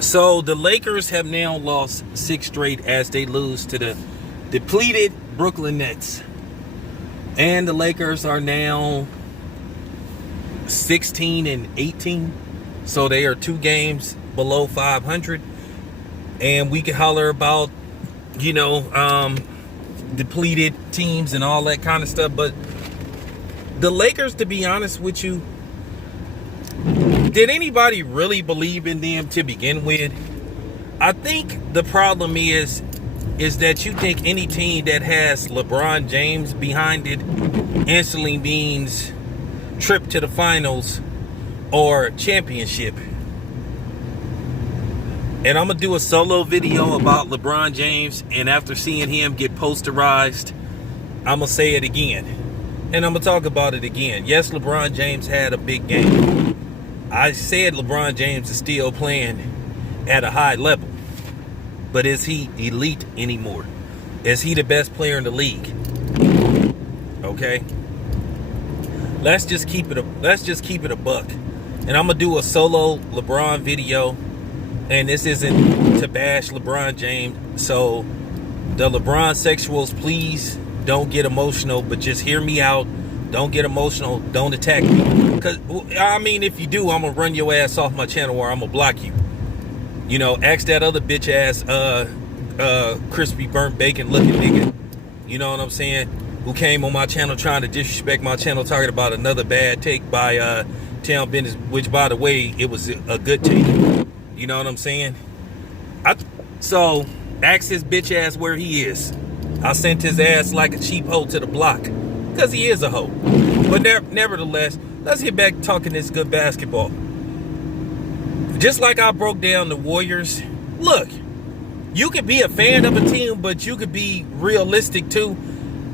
So the Lakers have now lost 6 straight as they lose to the depleted Brooklyn Nets. And the Lakers are now 16-18. So they are 2 games below 500. And we can holler about, depleted teams and all that kind of stuff. But the Lakers, to be honest with you, did anybody really believe in them to begin with? I think the problem is that you think any team that has LeBron James behind it instantly means trip to the finals or championship. And I'm going to do a solo video about LeBron James, and after seeing him get posterized, I'm going to say it again. And I'm going to talk about it again. Yes, LeBron James had a big game. I said LeBron James is still playing at a high level. But is he elite anymore? Is he the best player in the league? Okay. Let's just keep it a buck. And I'm gonna do a solo LeBron video. And this isn't to bash LeBron James. So the LeBron sexuals, please don't get emotional, but just hear me out. Don't get emotional. Don't attack me. Because, if you do, I'm going to run your ass off my channel or I'm going to block you. Ask that other bitch ass, crispy burnt bacon looking nigga. You know what I'm saying? Who came on my channel trying to disrespect my channel, talking about another bad take by Town Business, which, by the way, it was a good take. You know what I'm saying? So, ask his bitch ass where he is. I sent his ass like a cheap hoe to the block. Because he is a hoe. But nevertheless, let's get back to talking this good basketball. Just like I broke down the Warriors, look, you could be a fan of a team, but you could be realistic too.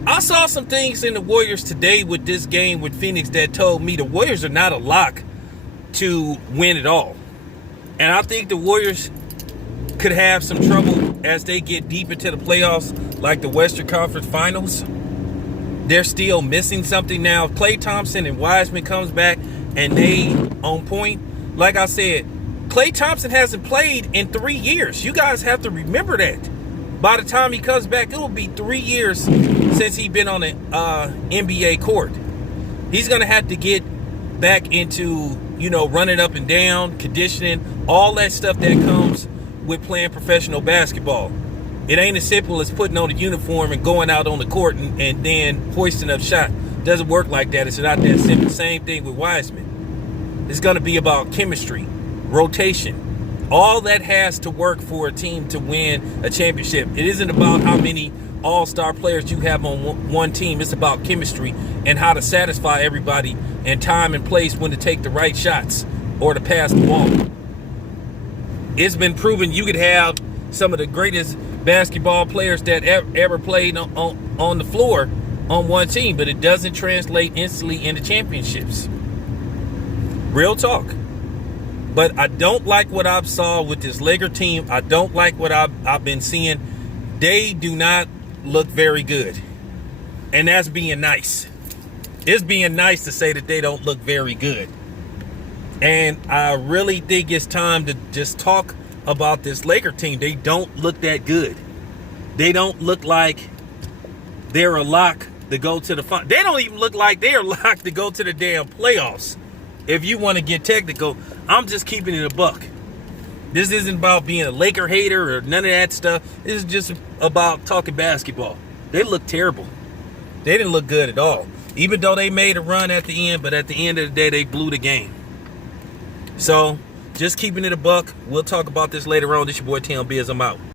I saw some things in the Warriors today with this game with Phoenix that told me the Warriors are not a lock to win it all. And I think the Warriors could have some trouble as they get deep into the playoffs, like the Western Conference Finals. They're still missing something now. Klay Thompson and Wiseman comes back and they on point. Like I said, Klay Thompson hasn't played in 3 years. You guys have to remember that. By the time he comes back, it will be 3 years since he's been on an NBA court. He's going to have to get back into, running up and down, conditioning, all that stuff that comes with playing professional basketball. It ain't as simple as putting on a uniform and going out on the court and then hoisting up shot. Doesn't work like that. It's not that simple. Same thing with Wiseman. It's going to be about chemistry, rotation. All that has to work for a team to win a championship. It isn't about how many all-star players you have on one team. It's about chemistry and how to satisfy everybody and time and place when to take the right shots or to pass the ball. It's been proven you could have some of the greatest basketball players that ever played on the floor on one team, but it doesn't translate instantly into championships. Real talk. But I don't like what I've saw with this Laker team. I don't like what I've been seeing. They do not look very good. And that's being nice. It's being nice to say that they don't look very good. And I really think it's time to just talk about this Laker team. They don't look that good. They don't look like they're a lock to go to the final. They don't even look like they're locked to go to the damn playoffs. If you want to get technical, I'm just keeping it a buck. This isn't about being a Laker hater or none of that stuff. This is just about talking basketball. They look terrible. They didn't look good at all. Even though they made a run at the end, but at the end of the day, they blew the game. So, just keeping it a buck. We'll talk about this later on. This your boy Tim Biz. I'm out.